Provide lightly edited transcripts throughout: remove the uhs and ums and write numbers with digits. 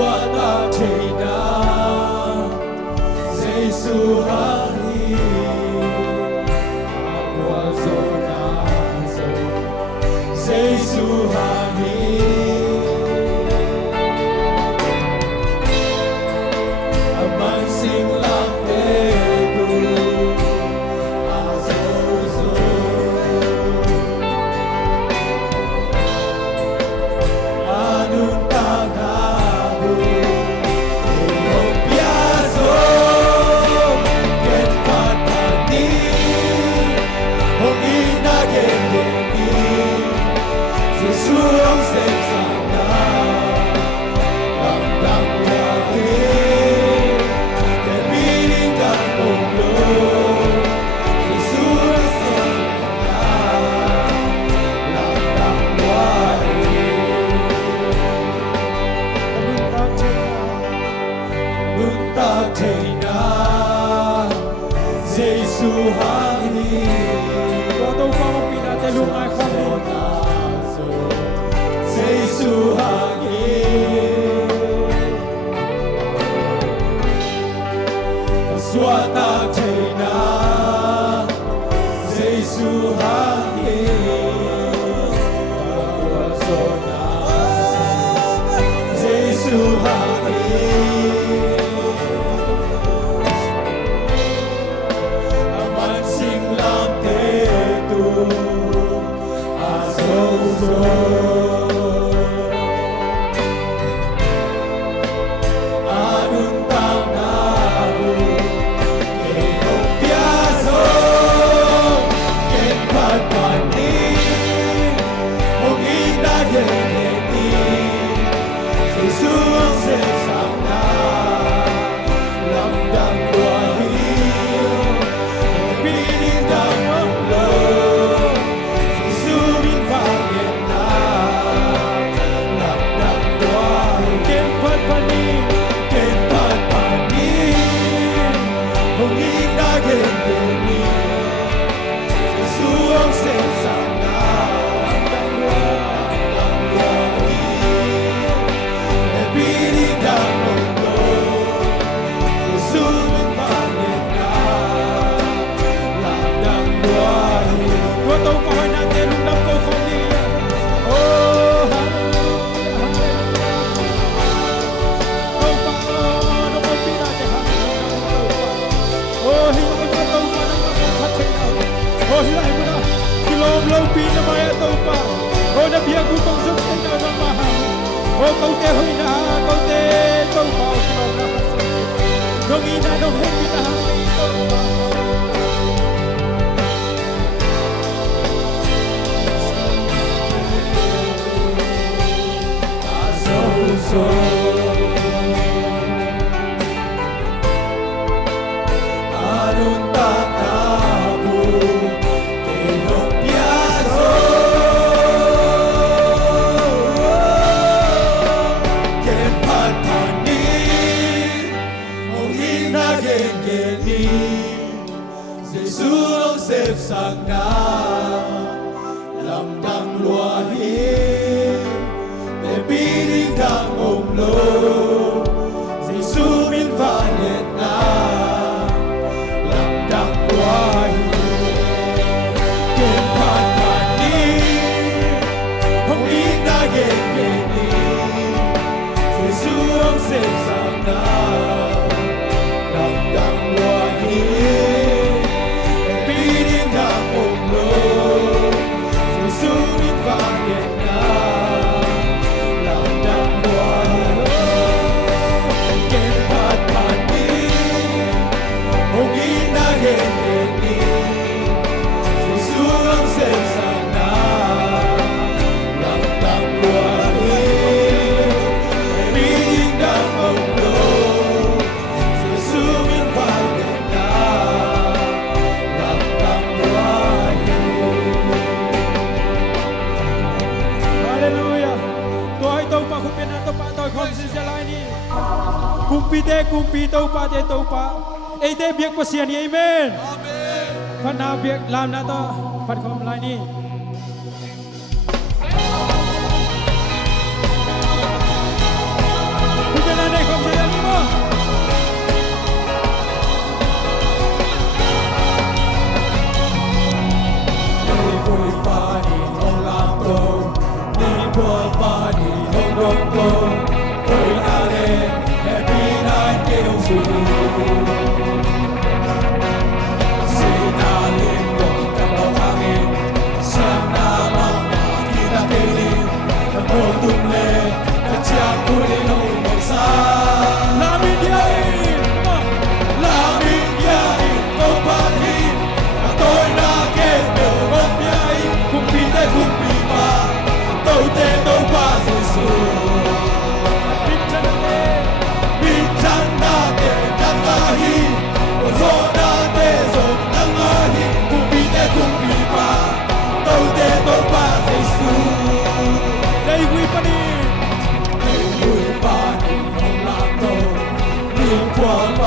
Suata China Seisuhani Awazonazo Seisuhani Amang singlang ego Azozo Anun tagabu Iyong piyaso Ket patani Hong inagengeni Susurong sensana Lamdang lagi Kepiling dan punglo Susurong sensana Lamdang lagi Buntag China Seisuhani Wato pa mong pinatelungan kami. Seisuhani Suata China Seisuhani Awazona Seisuhani Aman singlang tetu Azozo Anun tangnabu Kayong piyaso Ken patpani Hong inagengeni Seisuang sesana Lamdang buahil Piling dan manglo Seisumin pagenda Lamdang buahil Ken patpani Ken patpani Hong inagengeni Seisuang sesana Lamdang buahil Piling dan manglo Seisumin pagenda Lamdang buahil Wato pa ko natin lungdam ko kami. Oh, hallelujah. Tau pa ano ko pinatehang. Oh, hilay mo tau pa ng mga katsayaw. Oh, hilay mo na. Kilom-lom pinamaya tau pa. Oh, nabiyag utong sumsayaw ng mahal. Oh, kaute hoy na. Kaute tau pa. Oh, kilom na katsayaw. Nung ina nung heavy na hangin tau pa. Azozo Anun tangnabu Kayong piyaso Ken patpani Hong inagengeni Sesurong sefsagna Lamdang luahin Piling dang omlo Seisumin valet na Lamdang buahil Ken patpani Hong inagengeni Sesurong sesana Lamdang buahil Piling dang omlo Seisumin valet na Lamdang buahil Ken patpani Hong inagengeni Sesurong sesana Lamdang buahil Piling dang omlo Seisumin valet na Lamdang buahil Hallelujah. Tuhay tau pa kung pinato pa tau konsisyalani. Kumpide kumpitaw pa de tau pa. Ay de biyak pa siya ni amen. Amen. Panabiyak lam na to. Patkom lani. Huwag Love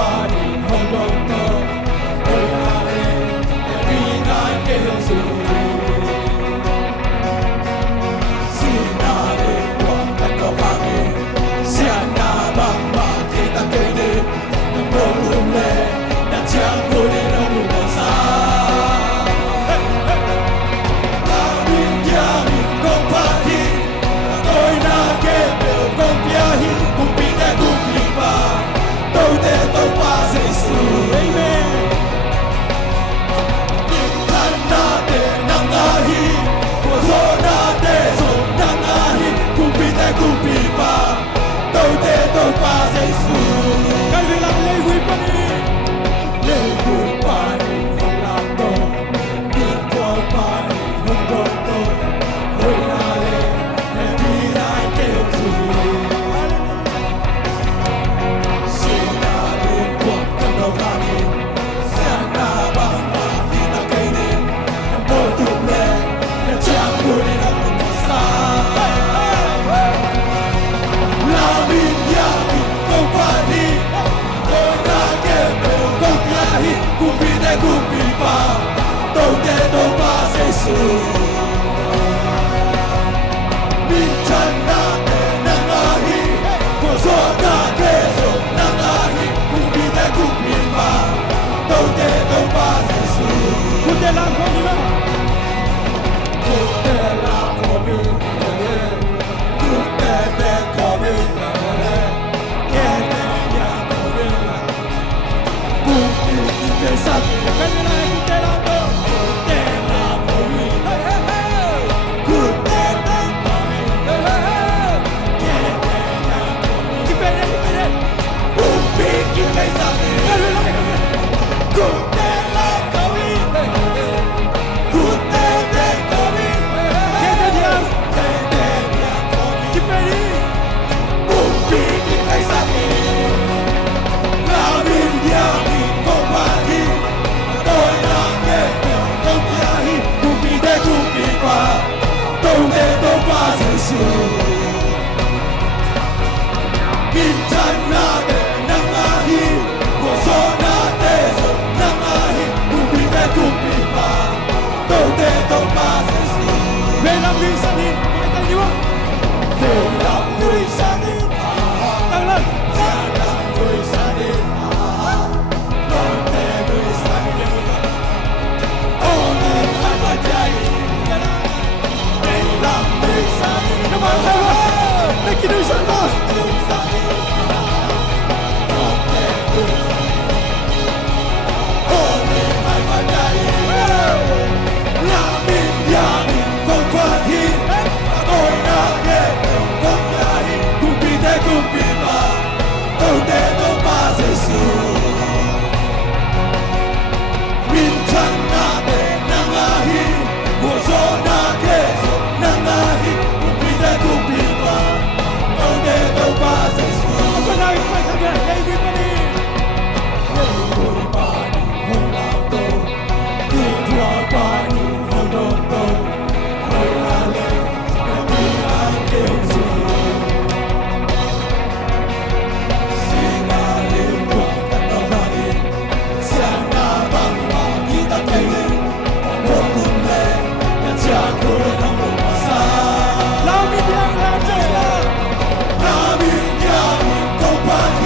me,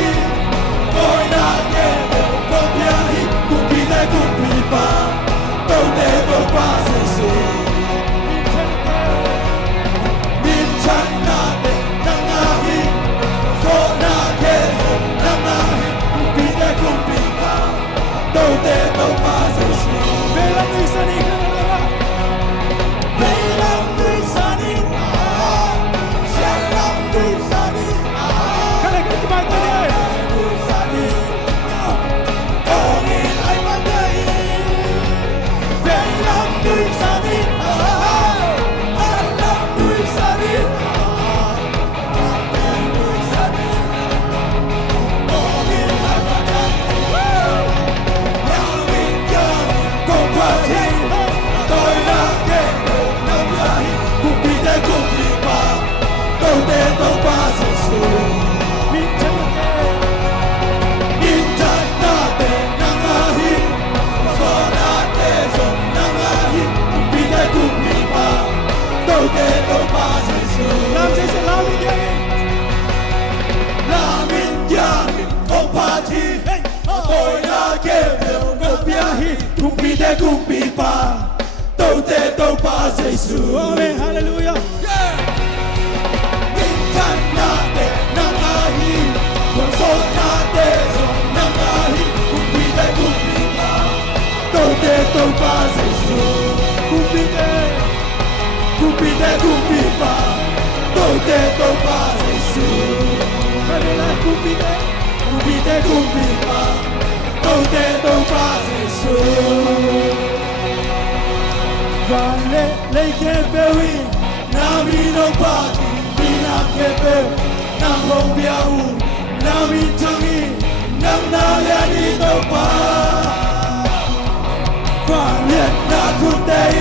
တဲ့ကုပီပါတုတ်တဲ့တုတ်ပါစိတ်ဆူ အာမင်ဟာလေလုယာ မိခနာတဲ့နာမာဟီဘုံစောနာတဲ့ဆိုနာမာဟီကုပီတဲ့ကုပီပါတုတ်တဲ့တုတ်ပါစိတ်ဆူ ကုပိတဲ့ ကုပီတဲ့ကုပီပါတုတ်တဲ့တုတ်ပါစိတ်ဆူ ဟာလေလုယာကုပိတဲ့ ကုပီတဲ့ကုပီပါတုတ်တဲ့တုတ်ပါစိတ်ဆူ ဗာလေလေကေပေဝီ နာမီတော့ပါဒီနာကေပဲနာဟုံပြာဦးနာမီချမီနာနာရဒီတော့ပါဘာလဲနာခုတဲ့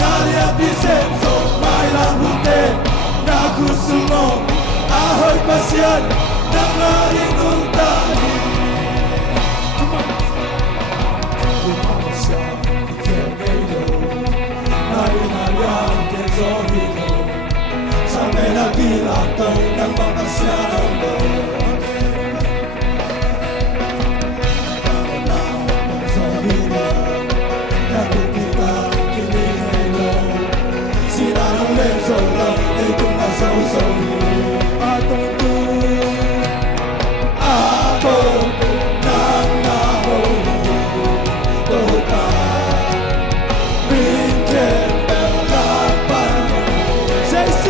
နာရပြည့်စုံဆိုမိုင်လာဟုတဲ့နာခုစုမအာဟိုပတ်စယနာနာရီနုတာဒီဒီမှာရှာဒီကေနေလို့နာရီနာရတဲ့ဇော်ဟီလို့Samela kila tau nang mapasyaw mo Zohino Nakukita kinihilo Sila nung lenso lang Itong nasaw-sawi Atong tu Atong tu Nang nahuli Tuta Bingken Pelapan Jesus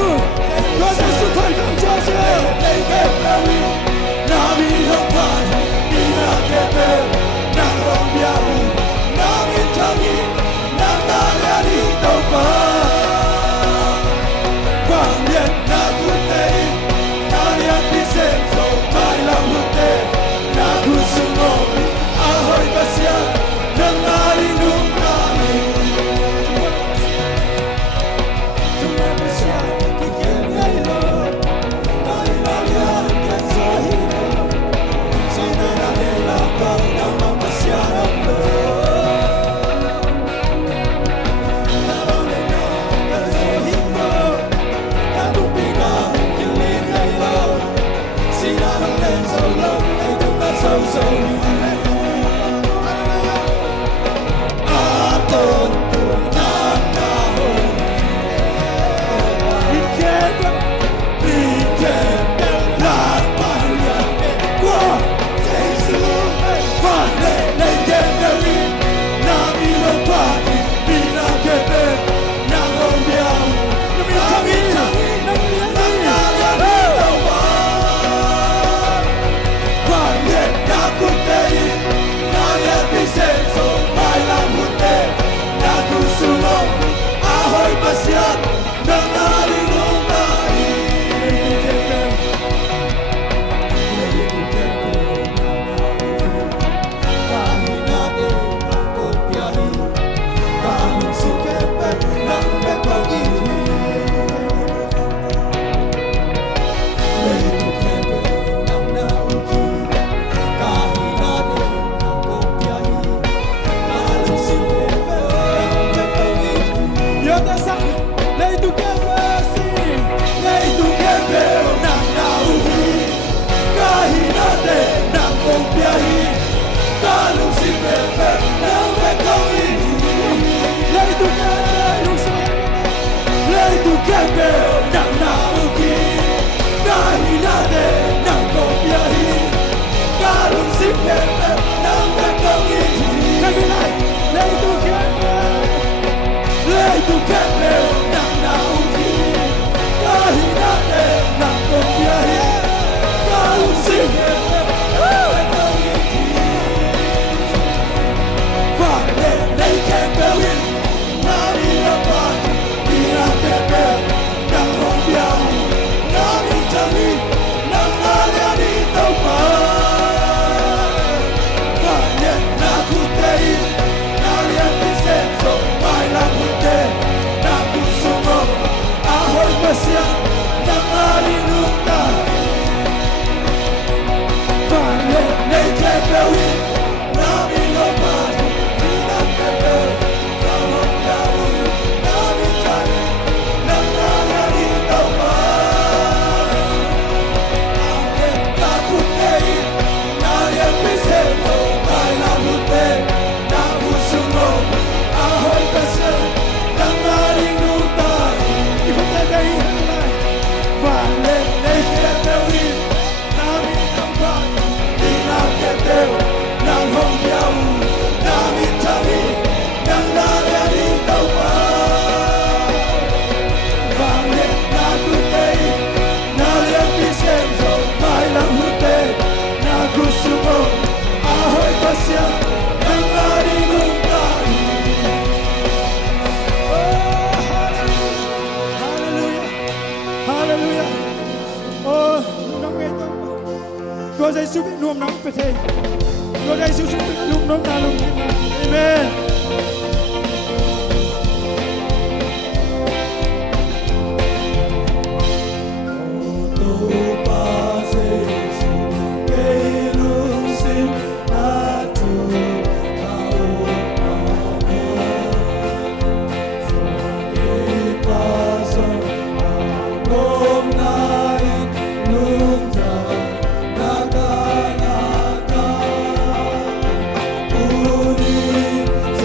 我在是推动家乡。 Nami hongpan, ina kepe, nang rombiahu, nami changi, nang naliani topa. Pangyan naku tei, nalian pisen so mai lamute, naku sumo, ahoy pasya, nang nari nungali. Cuma pasya, kikin ngailo, nari nalian kan sahilo. Samela nila kau nang mapasyaw mo Nabalena kasohin mo Nalupiga kiling ngayo Sila ng lenso lang ay tumasaw-saw Aton tunang nahon Ikeda Ikeda lahat pahilyan Kwa Jesus Pale legendary Nami lopati Pinakete Nang rombiao Nami changi Nang naliani tawa Pale nakutei Naya pisenso Bailang hute Nakusulo Ahoy pasyat Nang nalinunay Yo te saco, le tu que sí. Le tu que yo soy. Lei tu kepe nang nauki Kahinate nang kopiahi Kalung si kepe nang bekongi Kabilay, le tu que Lei tu kepe nang nauki Kahinate nang kopiahi Kalung si kepe nang bekongi Vale lei kepe win Nami lapati Ina kepe nang rombiao Nami changi nang naliani taupa Vale nakutei Nalian pisenso Mai lakute Nakusumo Ahoy pasya Nang nalinunta Vale lei kepe win Nami lapati Ina kepe nang rombiao Nami changi nang naliani taupa Nakutei Nalian pisenso Mai lakute Nakusumo God Jesus be nom nang pete. God Jesus be nom nom nalung. Amen.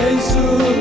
Jesus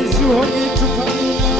예수 홍이 축하합니다.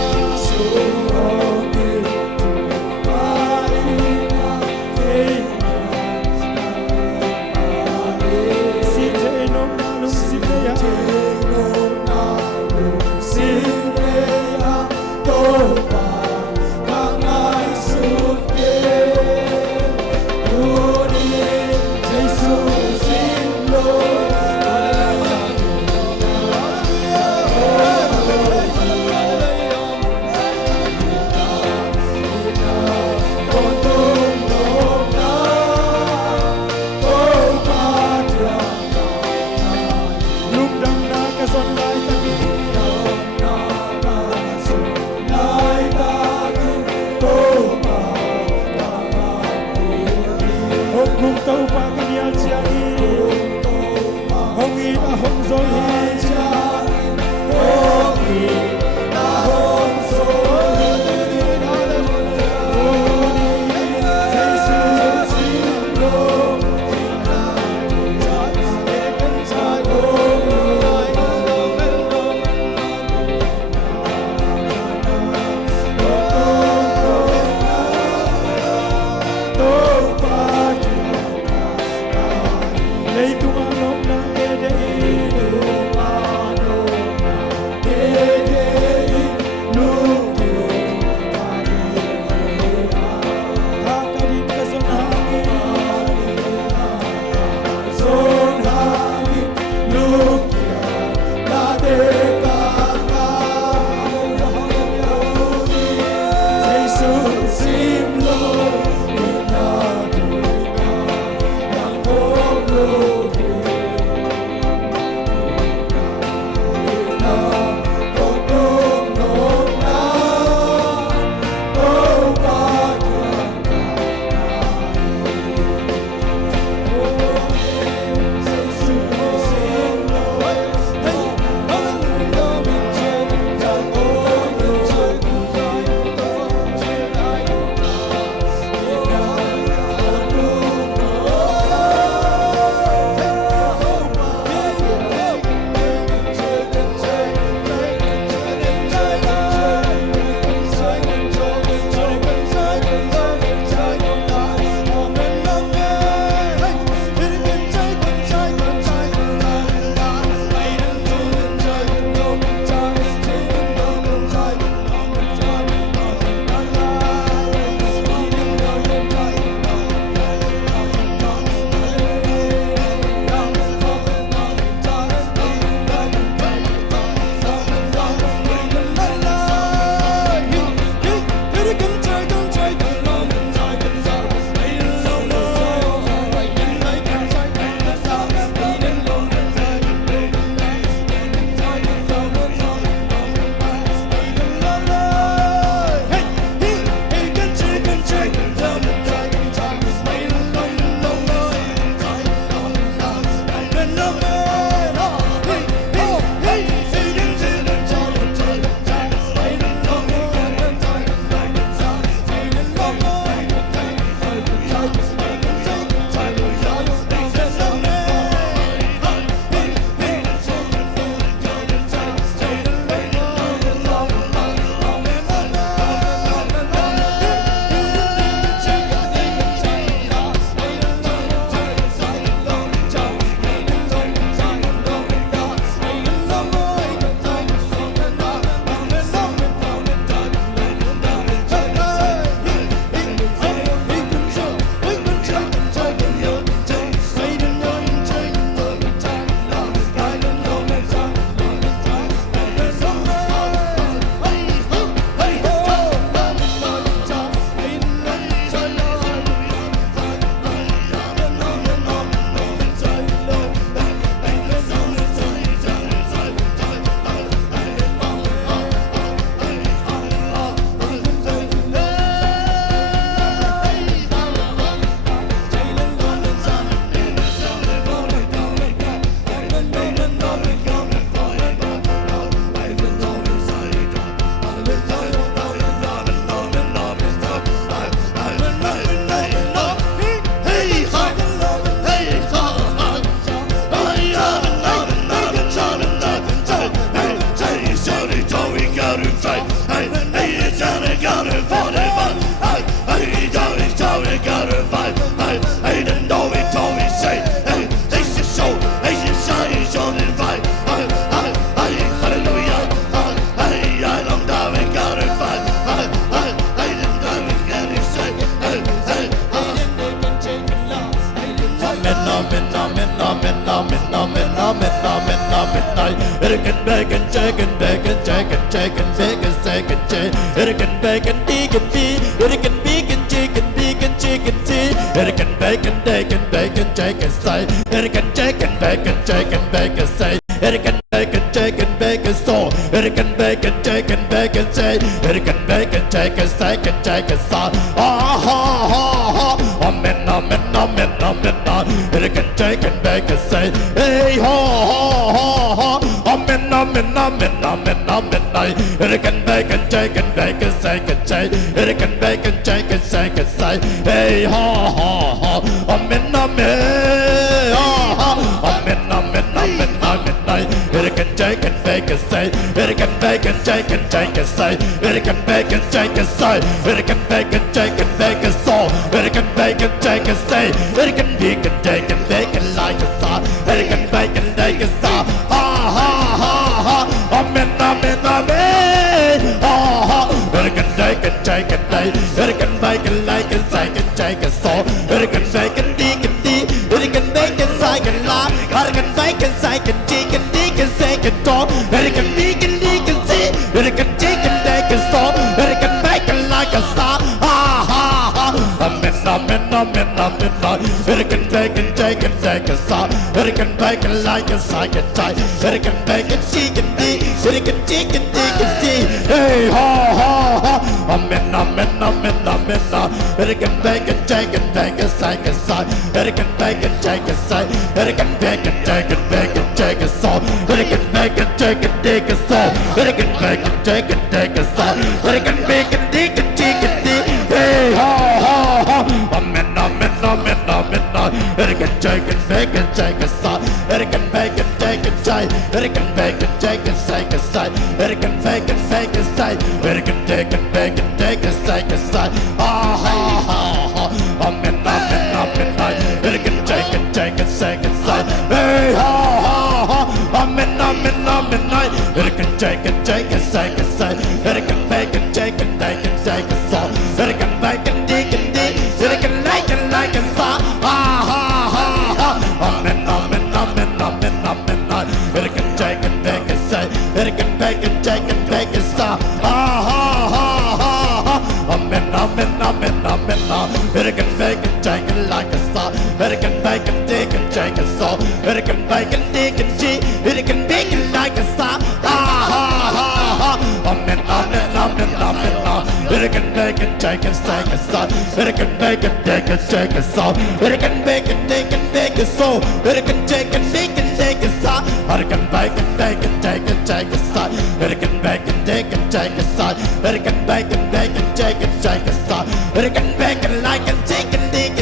American bacon, chicken, bacon, chicken, chicken, bacon, second, American bacon, bacon, American bacon, chicken, bacon, chicken, American bacon, bacon, bacon, chicken, side, American chicken, bacon, chicken, bacon, side. American bacon, chicken, bacon, so American bacon, chicken, bacon, say American bacon, chicken, second, chicken, sauce. Ah ha ha ha. Amen, amen, amen, amen. American chicken, bacon, say hey ha ha ha ha. Amen, amen, amen, amen, amen. American bacon, chicken, bacon, second, say American bacon, chicken, second, say hey ha ha ha. Amen, amen. Amen, amen, amen, amen. American chicken, bacon, say American bacon, chicken, chicken, say American bacon, chicken, say American bacon, chicken, bacon, so American bacon, chicken, say American bacon, chicken, bacon, like a sauce American bacon, like a sauce. Ha ha ha ha. Amen, amen, amen. Ha ha. American chicken, chicken, American bacon, like a chicken, chicken, so American bacon, chicken, American bacon, chicken, la American bacon, chicken, chicken, second dog, American bacon, chicken, see, American chicken, bacon, salt, American bacon like a star. Ha ha ha. Amen, amen, amen, amen. American bacon, chicken, bacon, salt, American bacon like a second time. American bacon, chicken, American chicken, chicken, see. Hey ha ha ha. Amen, amen, amen, amen. American bacon, chicken, bacon, second side. American bacon, chicken, side. American bacon, chicken, bacon, chicken, salt. American bacon, chicken, chicken, salt. American bacon, chicken, chicken, salt. American bacon, chicken, chicken, hey ha ha ha. Amen, amen, amen, amen. American chicken, bacon, chicken, salt. American bacon, chicken, side. American bacon, chicken, chicken, side. American bacon, bacon, side. American chicken, bacon, chicken, chicken, side. Ha ha ha ha. Amen, amen, amen. American chicken, chicken, chicken, side. Hey ha ha ha. Amen, amen, amen. American chicken, chicken, chicken, side. American bacon, chicken, bacon, chicken, salt. American bacon, chicken, American like a salt. Ha ha ha ha. Amen, amen, amen, amen, amen. American chicken, bacon, side. American bacon, chicken, bacon, salt. Ha ha ha ha ha. Amen, amen, amen, amen. American bacon, chicken like a salt. American bacon, chicken, chicken, salt. American bacon, chicken, American bacon like a salt. Ha ha ha ha. Amen, amen, amen, amen. American bacon, chicken, chicken, salt. American bacon, chicken, chicken, salt. American bacon, chicken, bacon, salt. American chicken, bacon, chicken, salt. American bacon, bacon, chicken, chicken, salt. American bacon, chicken, chicken, salt. American bacon, bacon, chicken, chicken, salt. American bacon like a chicken, chicken,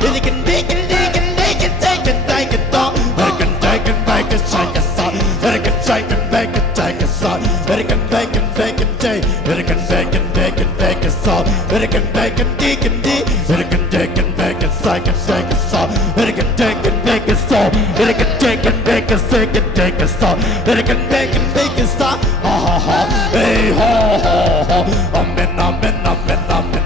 American bacon, chicken, chicken, chicken, chicken, dog. American chicken, bacon, chicken, salt. American chicken, bacon, chicken, salt. American bacon, bacon, American bacon, bacon, bacon, salt. American bacon, chicken, American chicken, bacon, chicken, chicken, salt. American chicken, bacon, salt. American chicken, bacon, chicken, chicken, salt. American bacon, bacon, salt. Ha ha ha. Hey ha ha ha. Amen, amen, amen, amen.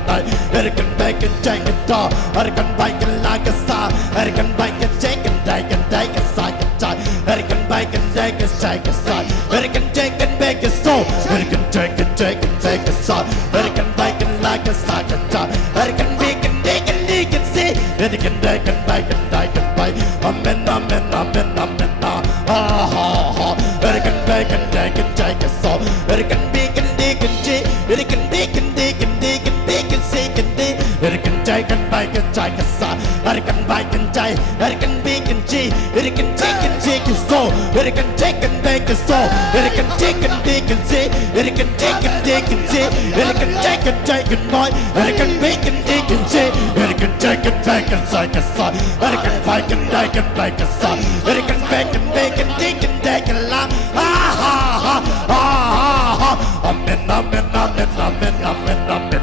American bacon, chicken, dog. American bacon like a star. American bacon, chicken, chicken, chicken, chicken, American bacon, chicken, chicken, salt. American chicken, bacon, salt. American chicken, chicken, chicken, salt. American bacon like a second time. American bacon, bacon, bacon, see. American bacon, bacon, bacon, bacon. Amen, amen, amen, amen. Ha ha ha. American bacon, bacon, chicken, salt. American bacon, bacon, American bacon, bacon, bacon, bacon, bacon, American chicken, bacon, chicken, salt. American bacon, American bacon, American chicken, chicken, salt. American chicken, bacon, salt. American chicken, bacon, American chicken, bacon, American chicken, chicken, boy. American bacon, bacon, American chicken, bacon, chicken, salt. American bacon, bacon, bacon, salt. American bacon, bacon, chicken, bacon, lamb. Ha ha ha ha ha. Amen, amen, amen, amen, amen, amen.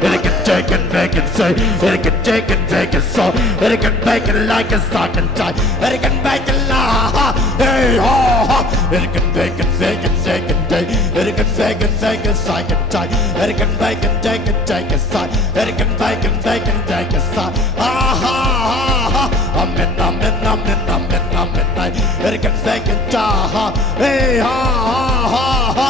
American chicken, bacon, say. American chicken, bacon, salt. American bacon like a second time. American bacon, la ha. Hey ha ha. American bacon, bacon, bacon, day. American bacon, bacon, second time. American bacon, bacon, bacon, salt. American bacon, bacon, bacon, salt. Ha ha ha ha. Amen, amen, amen, amen. midnight. American bacon jar. Hey ha ha ha.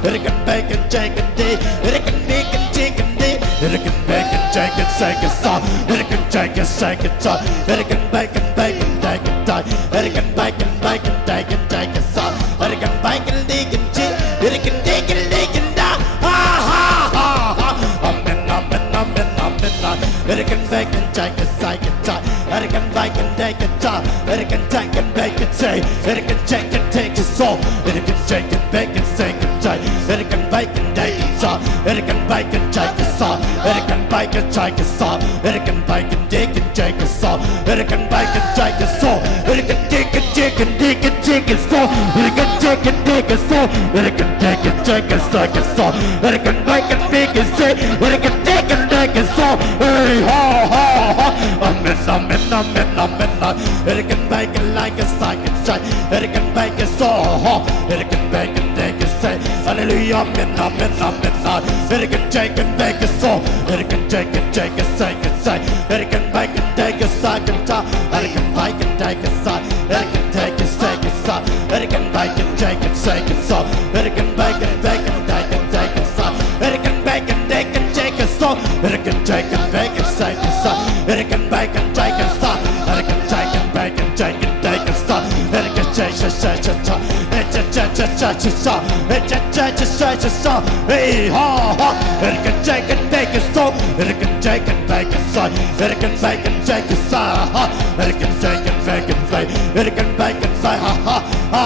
American bacon chicken day. American bacon chicken day. American bacon chicken second song. American chicken second song. American bacon bacon chicken tie. American bacon bacon chicken chicken song. American bacon chicken chicken. American chicken chicken da. Ha ha ha ha. American bacon chicken second tie. American bacon chicken tie. American chicken bacon say. American chicken take a song. American chicken bacon second tie. American bacon chicken song. American bacon chicken song. American bacon chicken song. American bacon chicken chicken song. American bacon chicken song. American chicken chicken chicken chicken song. American chicken chicken song. American chicken chicken chicken song. American bacon bacon say. American chicken chicken song. Hey ha ha ha. American bacon like a second shot. American bacon so hot. American bacon chicken say. Hallelujah, American chicken bacon so. American chicken chicken second say. American bacon chicken second shot. American bacon chicken shot. American chicken second shot. American bacon chicken second shot. American bacon bacon chicken chicken shot. American bacon chicken chicken shot. American chicken bacon second shot. American bacon chicken shot. American chicken bacon chicken chicken shot. American chicken chicken shot. Hey ha ha. American chicken bacon shot. American chicken bacon shot. American bacon chicken shot. American chicken bacon shot. American bacon shot. Ha ha ha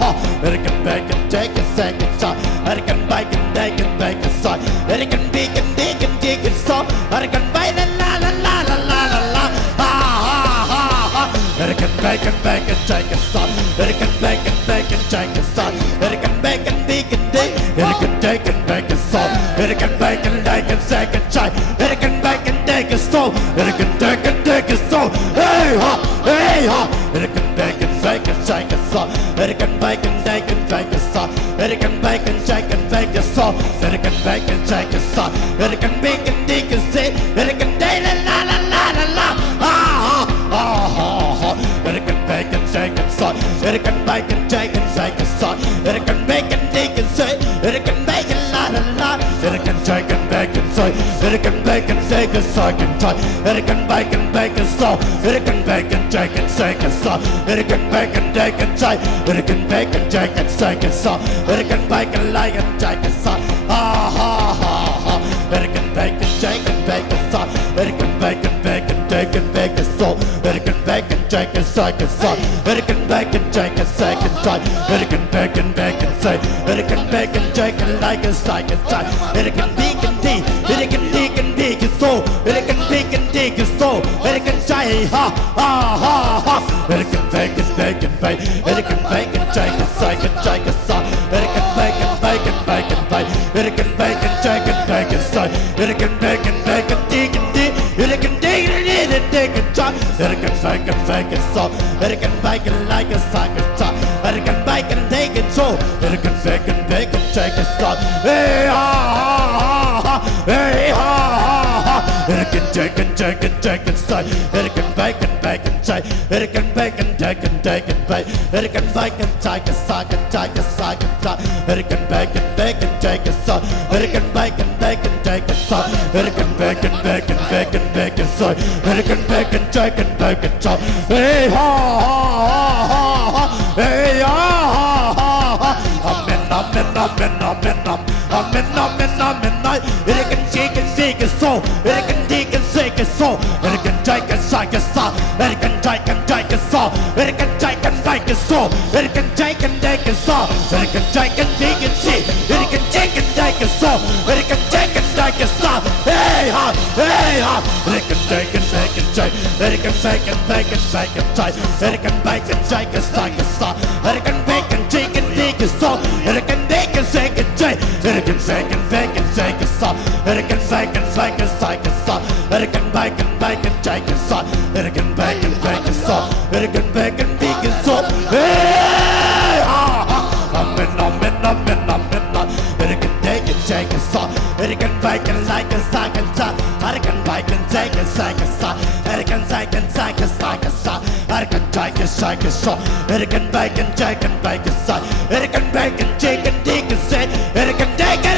ha. American bacon chicken second shot. American bacon bacon bacon shot. American bacon bacon chicken shot. American bacon la la la la la la la. Ha ha ha ha. American bacon bacon chicken shot. American bacon bacon chicken shot. American bacon bacon day. American chicken bacon shot. American bacon bacon second shot. American bacon bacon shot. American bacon bacon shot. Hey ha hey ha. American bacon bacon chicken shot. American bacon bacon bacon shot. American bacon chicken bacon shot. American bacon chicken shot. American bacon bacon say. American day la la la la la la. Ha ha ha ha ha. American bacon chicken shot. American bacon chicken bacon shot. American bacon bacon say. American bacon la la la. American chicken bacon say. American bacon bacon second shot. American bacon bacon shot. American bacon chicken second shot. American bacon chicken say. American bacon chicken second shot. American bacon lion chicken shot. Ha ha ha ha. American bacon chicken bacon shot. American bacon bacon chicken bacon shot. American bacon chicken second shot. American bacon chicken second shot. American bacon bacon say. American bacon chicken like a second shot. American bacon tea. American bacon bacon so. American bacon bacon so. American chai ha ha ha ha. American bacon bacon bacon. American bacon chicken second chicken shot. American bacon bacon bacon bacon. American bacon chicken bacon shot. American bacon bacon chicken tea. American bacon chicken shot. American bacon bacon so. American bacon like a second shot. American bacon bacon so. American bacon bacon chicken shot. Hey ha ha ha. Hey ha ha ha. American chicken chicken chicken shot. American bacon bacon chicken. American bacon chicken chicken bacon. American bacon chicken second chicken second shot. American bacon bacon chicken shot. American bacon bacon chicken shot. American bacon bacon bacon bacon shot. American bacon chicken bacon shot. Hey ha ha ha ha. Hey ha ha ha. American chicken chicken so. American chicken chicken so. American chicken chicken so. American chicken chicken so. American chicken chicken so. American chicken chicken so. American chicken chicken see. American chicken chicken so. American chicken chicken so. Hey ha hey ha. American chicken chicken chicken. American bacon bacon bacon chicken. American bacon chicken chicken so. American bacon chicken chicken so. American bacon chicken chicken. American bacon bacon chicken so. American bacon bacon chicken so. American bacon bacon chicken so. American bacon bacon so. American bacon bacon so. Hey ha ha. American bacon chicken so. American bacon like a second so. American bacon chicken second so. American bacon chicken a song. American bacon, chicken, bacon, side. American bacon, chicken, chicken, say. American chicken,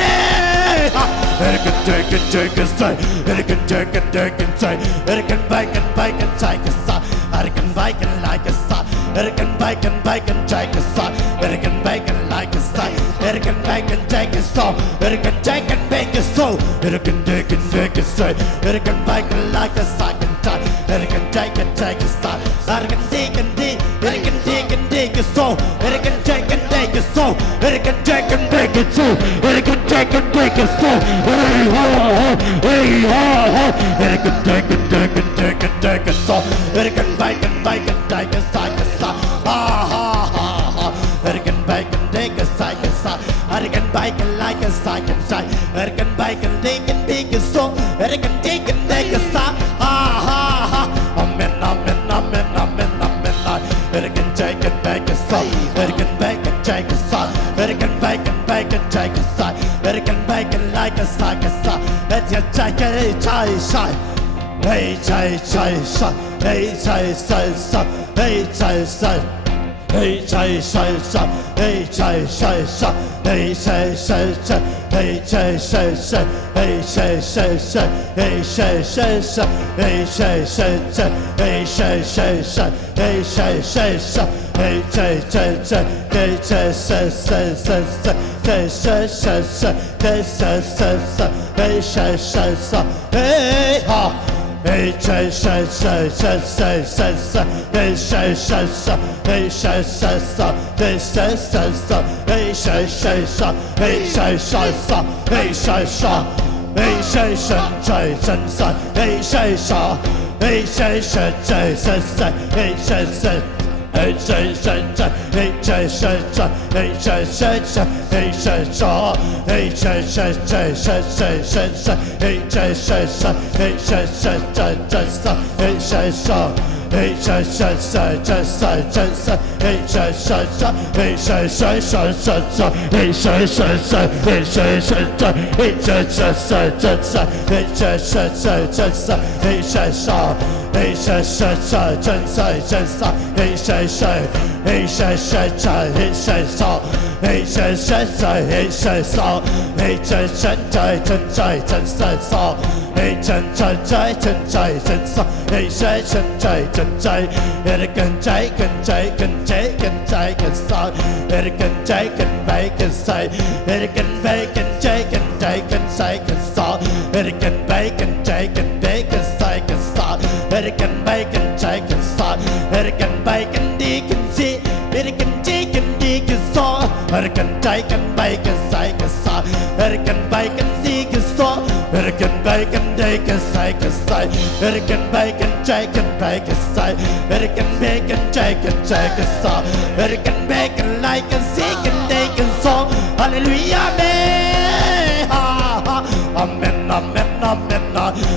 American chicken, chicken, say. American chicken, chicken, say. American bacon, bacon, chicken, side. American bacon like a side. American bacon, bacon, chicken, side. American bacon like a side. American bacon, chicken, song. American chicken, bacon, so. American chicken, chicken, say. American bacon like a second time. American chicken, chicken, side. American chicken, American chicken, chicken, so. American chicken, chicken, so. American chicken, bacon, so. American chicken, bacon, so. Hey ho ho, hey ho ho. American chicken, chicken, chicken, chicken, so. American bacon, bacon, chicken, chicken, so. Ha ha ha ha. American bacon, chicken, chicken, so. American bacon like a second time. American bacon, chicken, chicken, so. American chicken, chicken, so. Ha ha ha. Amen, amen, amen, amen, amen. American chicken, bacon, so. American bacon, chicken, so. American bacon, bacon, chicken, so. American bacon like a second time. Let's get chicken, chai, chai. Hey, chai, chai, chai. Hey, chai, chai, chai. Hey, chai, chai. Hey, chai, chai, chai. Hey, chai, chai, chai. Hey, chai, chai, chai. Hey, chai, chai, chai. Hey, chai, chai, chai. Hey, chai, chai, chai. Hey, chai, chai, chai. Hey, chai, chai, chai. Hey, chai, chai, chai. Hey, chai, chai, chai. Hey, chai, chai, chai, chai, chai. Hey, chai, chai, chai. Hey, chai, chai, chai. Hey, chai, chai, chai. Hey, ha. Hey, chai, chai, chai, chai, chai, chai, chai. Hey, chai, chai, chai. Hey, chai, chai, chai. Hey, chai, chai, chai. Hey, chai, chai, chai. Hey, chai, chai, chai. Hey, chai, chai. Hey, chai, chai, chai, chai, chai. Hey, chai, chai. Hey, chai, chai, chai, chai, chai. Hey, chai, chai. Hey, chai, chai, chai. Hey, chai, chai, chai. Hey, chai, chai, chai. Hey, chai, chai. Hey, chai, chai, chai, chai, chai, chai, chai. Hey, chai, chai, chai. Hey, chai, chai, chai, chai, chai. Hey, chai, chai. Hey, chai, chai, chai, chai, chai, chai, chai. Hey, chai, chai, chai. Hey, chai, chai, chai, chai, chai. Hey, chai, chai, chai. Hey, chai, chai, chai. Hey, chai, chai, chai, chai, chai. Hey, chai, chai, chai, chai, chai. Hey, chai, chai. Hey, chai, chai, chai, chai, chai, chai, chai. Hey, chai, chai. Hey, chai, chai, chai. Hey, chai, chai. Hey, chai, chai, chai. Hey, chai, chai. Hey, chai, chai, chai, chai, chai, chai, chai, chai. Hey, chai, chai, chai, chai, chai, chai, chai. Hey, chai, chai, chai, chai, chai. Erican, chicken, chicken, chicken, chicken, side. Erican, chicken, bacon, side. Erican, bacon, chicken, chicken, chicken, side. Erican, bacon, chicken, bacon, chicken, side. Erican, bacon, chicken, side. Erican, bacon, deacon, see. Erican, chicken, deacon, saw. Erican, chicken, bacon, chicken, side. Erican, bacon, deacon, saw. American bacon, chicken, chicken, side. American bacon, chicken, bacon, side. American bacon, chicken, chicken, side. American bacon like a chicken, chicken, song. Hallelujah, amen. Ha ha. Amen, amen, amen.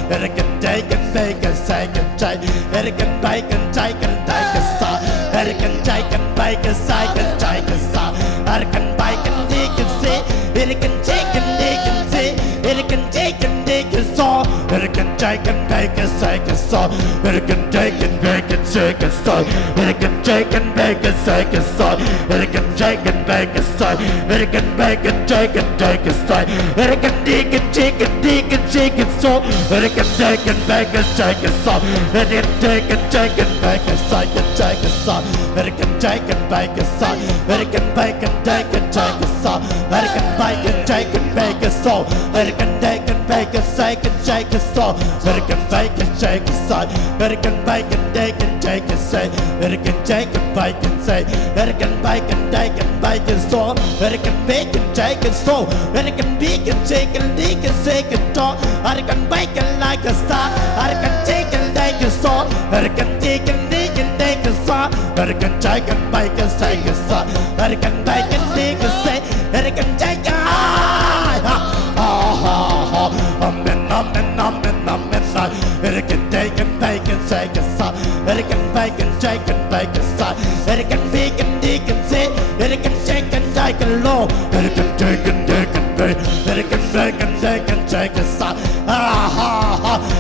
American chicken, bacon, chicken, chicken. American bacon, chicken, chicken, side. American chicken, bacon, chicken, chicken, side. American bacon, chicken, see. American chicken, chicken, see. American chicken, chicken, saw. American chicken, bacon, chicken, saw. American chicken, bacon, chicken, saw. American chicken, bacon, chicken, saw. American chicken, bacon, saw. American bacon, chicken, chicken, saw. American chicken, chicken, saw. American chicken, bacon, chicken, saw. American chicken, bacon, chicken, chicken, saw. American chicken, bacon, saw. American bacon, chicken, saw. American bacon, chicken, bacon, saw. American bacon, bacon, chicken, chicken, saw. American bacon, chicken, saw. American bacon, chicken, say. American chicken, bacon, say. American bacon, bacon, saw. American bacon, chicken, saw. American bacon, chicken, chicken, saw. American bacon like a star. American chicken, chicken, saw. American chicken, chicken, saw. American chicken, bacon, chicken, saw. American bacon, chicken, say. American chicken. Amen, amen, amen, amen. American bacon, bacon, chicken, side. American bacon, chicken, bacon, side. American bacon, chicken, say. American chicken, chicken, low. American chicken, chicken, bacon. American bacon, chicken, chicken, side.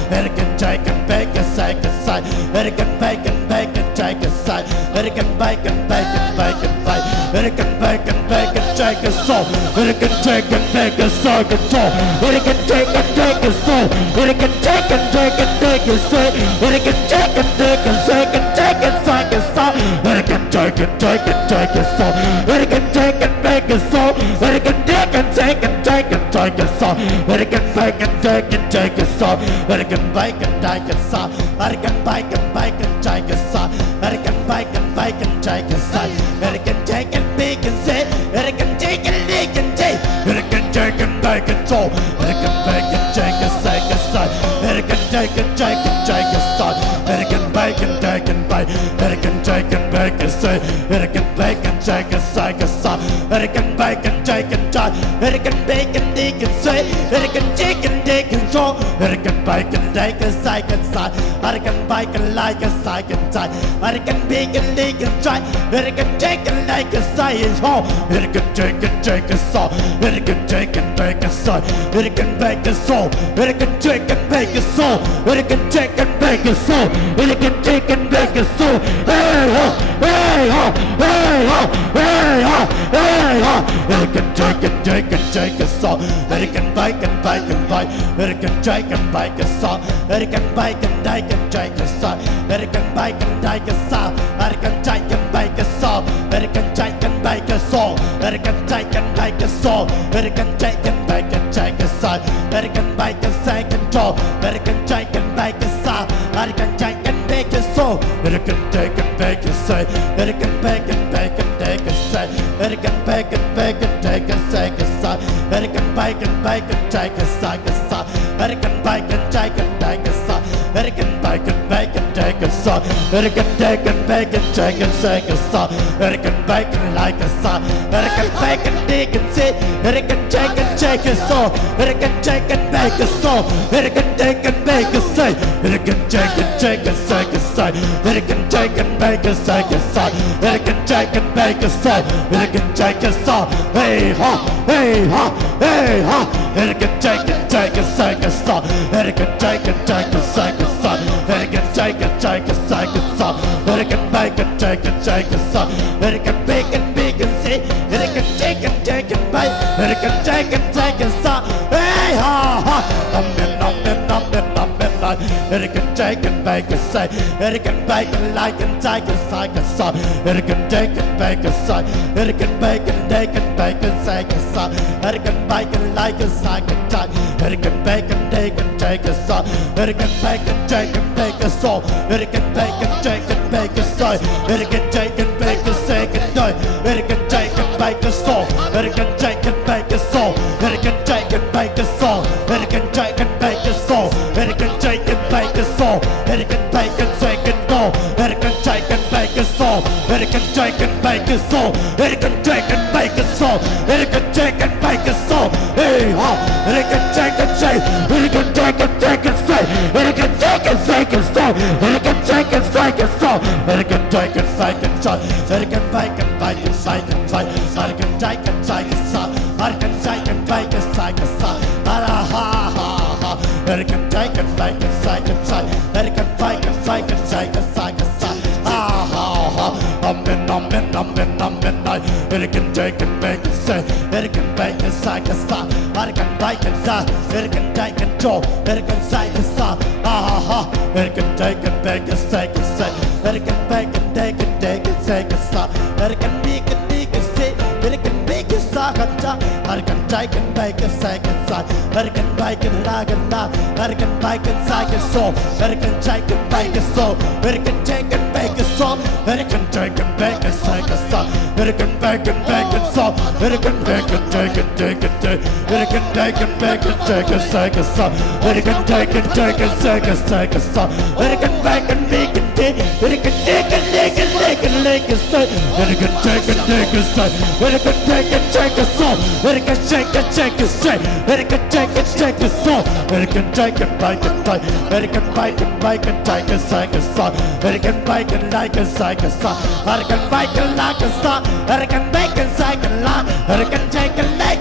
American chicken, bacon, chicken, side. American bacon, bacon, chicken, side. American bacon, bacon, bacon, bacon, American bacon, bacon, take a soul, American take and take a soul control, American take and take a soul, American take and take and take a soul, American take and take and take and take and take a soul, American take and take and take a soul, American take and make a soul, American take and take and take and take a soul, American bacon, take and take a soul, American bacon, take a soul, American bacon, bacon, take a soul, American bacon, bacon, take a soul, American take and bacon, say, American take and bacon, take, American take and bacon, soul, American bacon, take a soul, American take and take and take a soul, American bacon, take and bacon, American take and bacon, say, American bacon, take a soul, American bacon, take and take, American bacon, take and say, American take and take and soul, American bacon, take a soul, American bacon like a second time, American bacon, take and try, American take and like a science hall, American take and take a soul, American take and bake a soul, American bake a soul, American take and bake a soul, American take and bake a soul, American take and bake a soul, hey ho, hey ho, hey ho, hey ho, hey ho, American take and take and take a soul, American bake and bake and bake, American take and bake a soul, American bake and take and take a soul, American bake and take a soul, American take and bake a soul, American take and bake a soul, American take and bake a soul, American take and bake and take a soul, American bake and take and soul, American take and bake a soul, American take and bake a soul, American take and bake a soul, American bake and bake and take a soul, American bake and bake and take a soul, American bake and bake and take a soul, American bake and take and take a soul, American bake and bake and take a soul, American take and bake and take a soul, American bake and like a soul, American bake and take and say, American take and take a soul, American take and bake a soul, American take and bake a say, American take and take a say, American take and bake a say, American take and bake a soul, American take a soul, hey ha, hey ha, hey ha, American take and take a say a soul, American take and take a say a soul, American take and take a say a soul, American bake and take and take a soul, American bake and bake and say, American take and take and bake, American take and take a soul, hey ha ha, amen, American take and bake a say, American bake and like and take a soul, American take and bake a say, American bake and take and bake and say a soul, American bake and like a second time, American bake and take a soul, American bake and take and bake a soul, American bake and take and bake a soul, American take and bake a second time, American take and bake a soul, American take and bake a soul, American take and bake a soul, American take and bake a soul, American take and bake a soul, American bake and take and go, American take and bake a soul, American take and bake a soul, American take and bake a soul, American take and bake a soul, hey ho, American take and say, American take and take and say, American take and take and soul, American take and take and soul, American take and take and soul, American bake and bake and say and say, American take and take and soul, American take and bake and say and soul, ha ha ha, American take and bake and say and say, American bake and take and take and say and say, ha ha ha, amen, amen, amen, amen, American take and bake and say, American bake and say and say, American bake and say, American take and go, American say and say, ha ha ha, American take and bake and say and say, American bake and take and say and say, American bake and say, American bake and say and say, American take and bake and say and say, American bake and lag and lag, American bake and say and so, American take and bake and so, American take and bake and so, American take and bake and say and so, American bake and bake and so, American bake and take and take and take, American take and bake and take and say and so, American take and take and say and so, American bake and bake and take, American take and take and take and take and say, American take and take and say, American take and take and so, American shake and shake and say, American take and take and so, American take and bake and take, American bake and bake and take and say and so, American bake and like and say and so, American bake and like and so, American bake and say and like, American take and like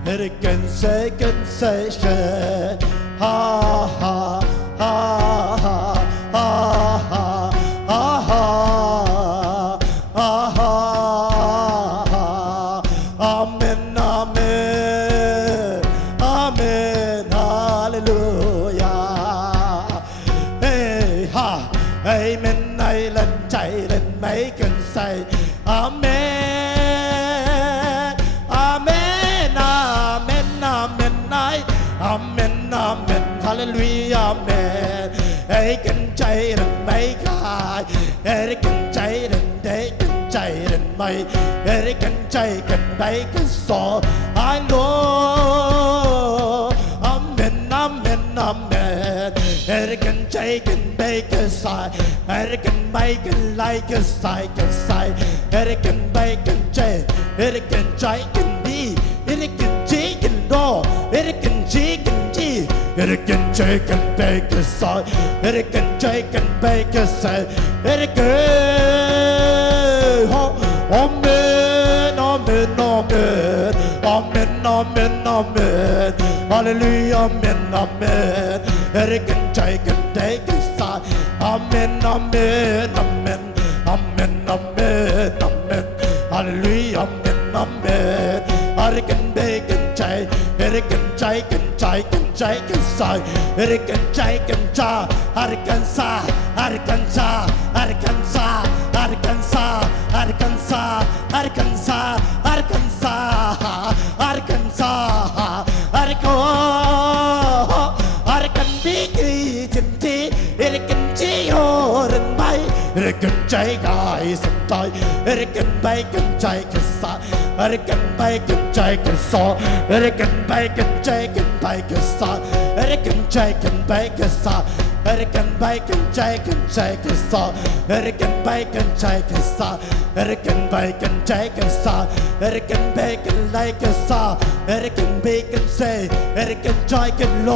it can say ha ha ha ha ha ha ha ha ha amen amen amen hallelujah hey ha amen ในเล่นใจเล่นไม่กันใส่ amen amen amen amen amen amen hallelujah amen ให้กันใจเล่นไม่ขาดให้กันใจเล่นได้กันใจเล่นไม่ให้กันใจกันไปกันสอ I know amen amen amen ให้กันใจกันไปกันสายให้กันไปกันไล่กันสายกันสายให้กันไปกันใจให้กันใจกันดีให้กันจีกันโดให้กันจีกันจีให้กันใจกันไปกันสายให้กันใจกันไปกันสายให้กันamen amen amen amen amen amen hallelujah amen amen ให้กันใจกันได้กันสาย amen amen amen amen amen amen hallelujah amen amen ให้กันได้กันใจให้กันใจกันใจกันใจกันสายให้กันใจกันจ้าให้กันซาให้กันซาให้กันซาให้กันซาให้กันซาให้กันซาให้กันซาให้กันซาให้กันบีกีจินทีให้กันจีโอรันไปให้กันใจกายสันใจให้กันไปกันใจกันซาให้กันไปกันใจกันซอให้กันไปกันใจกันไปกันซาให้กันใจกันไปกันซาให้กันไปกันใจกันใจกันซอให้กันไปกันใจกันซาให้กันไปกันใจกันซาให้กันไปกันไลกันซาให้กันไปกันเซให้กันใจกันโล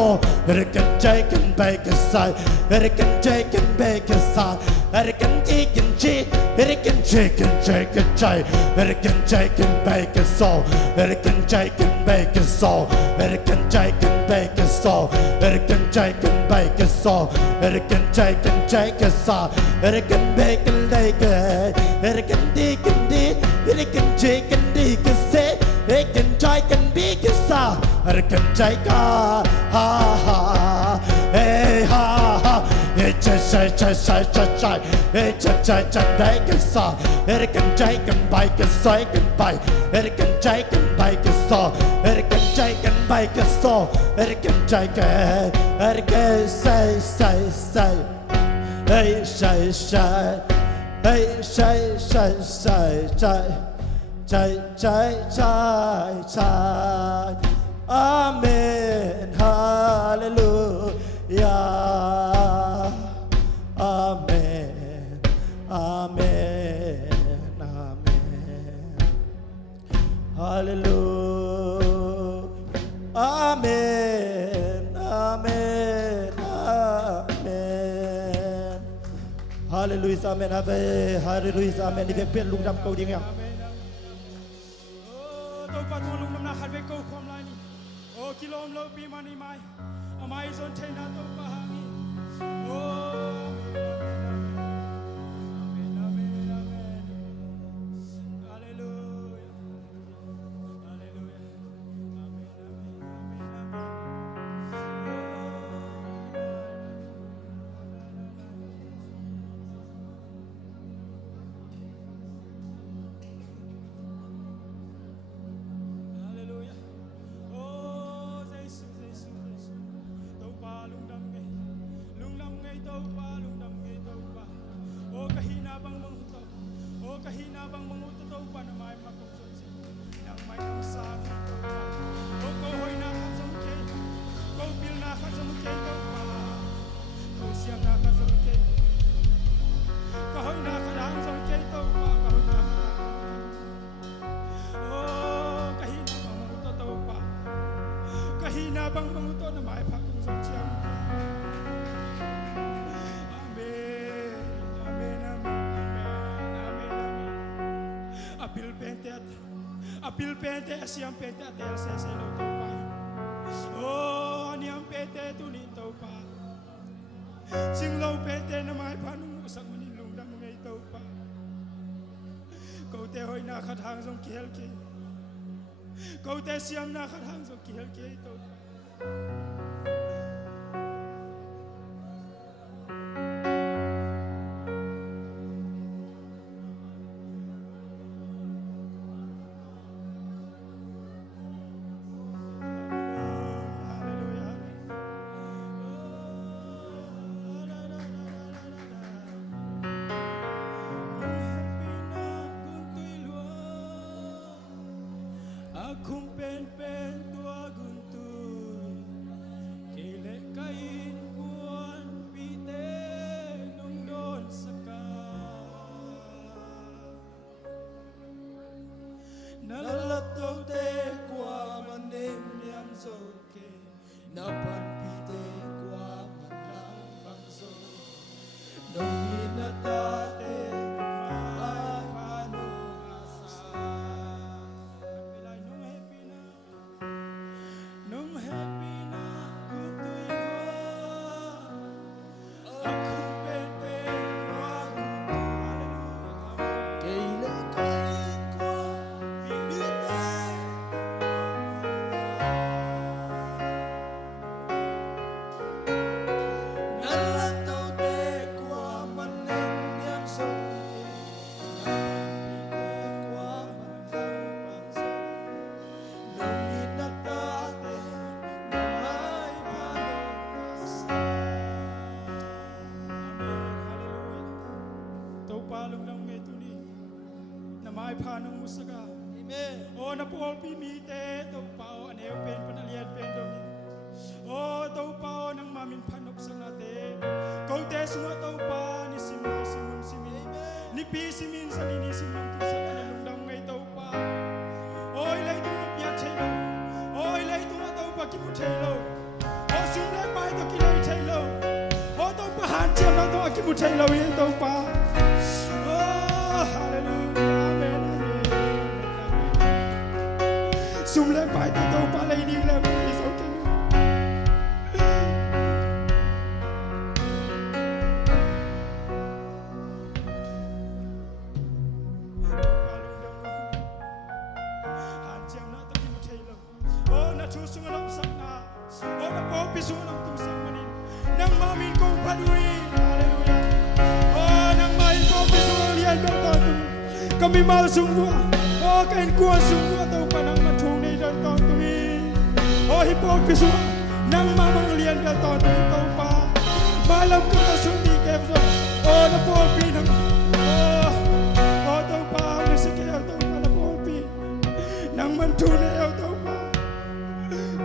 ให้กันใจกันไปกันซาให้กันใจกันไปกันซาให้กันจีกันจีให้กันใจกันใจกันใจให้กันใจกันไปกันโซให้กันใจกันไปกันโซให้กันใจกันไปกันโซให้กันใจกันไปกันโซให้กันใจกันใจกันซาให้กันไปกันไลกันให้กันดีกันดีให้กันใจกันดีกันเซให้กันใจกันบีกันซาให้กันใจกันฮ่าฮ่าเฮ้ฮ่าฮ่าเฮ้ใจใจใจใจใจใจเฮ้ใจใจใจได้กันซาเฮ้กันใจกันไปกันใส่กันไปเฮ้กันใจกันไปกันซอเฮ้กันใจกันไปกันซอเฮ้กันใจกันเฮ้กันใส่ใส่ใส่เฮ้ใส่ใส่เฮ้ใส่ใส่ใส่ใจใจใจใจใจอาเมนฮาเลลูยาอาเมนอาเมนอาเมนฮาเลลูอาเมนอาเมนอาเมนฮาเลลูยาอาเมนฮาเลลูยาอาเมนนี่เป็นลุงดำเกาดีไงตัวปัดตัวลุงน้ำหนักขัดไปกู้ความไรนี่โอ้กิโลมโลปีมานี่ไม่เอาไม่สนใจนะตัวปะหามีโอ้อาเมนอาเมนอาเมนฮาเลลูยาฮาเลลูยาอาเมนอาเมนอาเมนkahina bang mangutotaw pa na may makapsunsin nang may namsami ito pa o kohoy na ka sa mukay ko pil na ka sa mukay ito pa ko siyang na ka sa mukay kahoy na ka lang sa mukay ito pa kahoy na ka lang o kahina bang mangutotaw pa kahina bang manguto na may pakapsunsin apil pentet apil pente asiam pente atel se lo tau pa oh aniam pente tunin tau pa sing lo pente na mai panung usang manin lungdam ngai tau pa kau te hoi na khat hang song kiel ke kau te siam na khat hang song kiel ke tau Akong pen tua guntur kile kain kuan pite nung don saka nalataw te kwa maning niyang soke napan pite kwa manang bangso nung inatate Panong musaka, amen. Oh na Paul pimite, tau pao aneo pen panalian pen dongin. Oh tau pao nang mamin panop sa nate. Kau te semua tau pa ni simin simin, ni pi simin sa ni simin tu sa kanalung dam ngai tau pa. Oh ilai tu na pia chelo, oh ilai tu na tau pa kimu chelo. Oh sumle pa ito kilai chelo. Oh tau pa hanjam na tau kimu chelo ye tau pa. Oh hallelujah. Sum lên bài tao tao ba lấy đi làm gì sao cái nữa hàn chém na tao kim thấy lâu oh na chú sung nam sang na oh na po pi sung nam tung sang manin nang mamin kong padui hallelujah oh nang mai po pi sung lian bel tao tung kami mal sung bua oh kain kuan sung bua tao pa nang matung dan tao tui oh hipok pisu nang mamang lian dan tao tui tao pa malam kata sundi kepso oh na pol pi nang oh tao pa ni sikeo tao pa na pol pi nang mantu na eo tao pa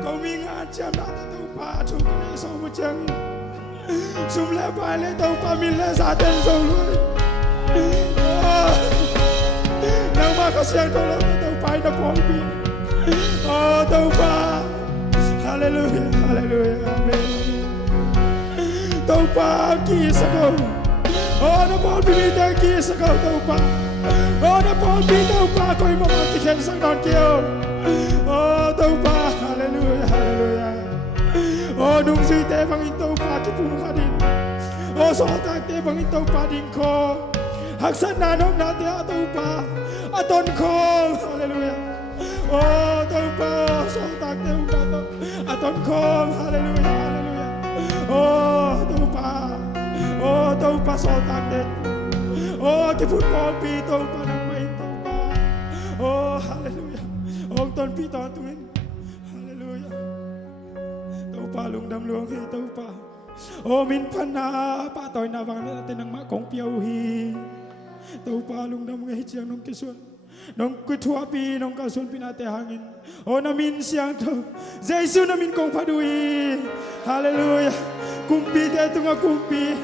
kau mingat jam na tao pa chung ka na so mo chang sum le pa le tao pa min le sa ten so lui nang ma ka siang tao pa na pol pi oh tau pa hallelujah hallelujah amen tau pa ki sakau oh na pol bi ta ki sakau tau pa oh na pol bi tau pa koi mama ki khen sang don kio oh tau pa hallelujah hallelujah oh nung si te bang in tau pa ki pung khadin oh so ta te bang in tau pa ding ko hak san na nom na te tau pa aton ko hallelujah oh tau pa so tak te udah to aton kom haleluya haleluya oh tau pa so tak te oh ki football pi tau pa nang main tau pa oh haleluya oh ton pi ton tuin haleluya tau pa lung dam luang hi tau pa oh min pana pa toy na wang na te nang ma kong piau hi tau pa lung dam ngai chiang nong kisuan nong kutua pi nong kasun pinate hangin oh namin siang to Jesu namin kong padui haleluya kumpi te tunga kumpi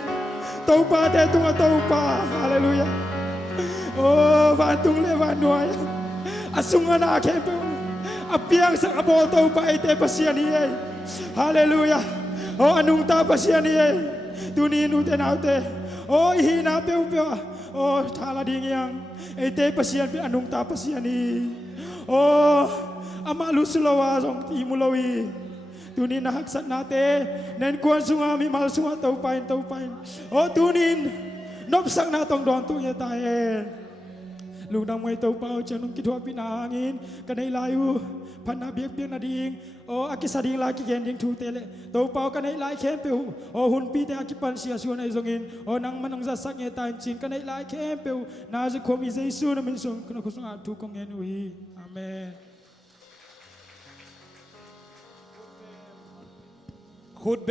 tau pa te tunga tau pa haleluya oh vantung le vanuai asunga na kepe apiang sa kabol tau pa ite pasian ye haleluya oh anung ta pasian ye tunin ute naute oh hina peu peu oh thala ding yang ite pasian pi anung ta pasian ni amalu sulawa song ti mulawi tunin na haksat nate nen kuan sunga mi mal sunga tau pain tunin nopsak na tong don tu ya taen lungdang mai tau pau chanung kitwa pinangin kanai layu panna biak na ding akisading laki gending tu tele tau pau kanai lai kempeu hun pi te akipan sia suan ai zongin nang manang zasak ye tan chin kanai lai kempeu na je komi jesu na min song kana kusung atu kong enui amen ขุด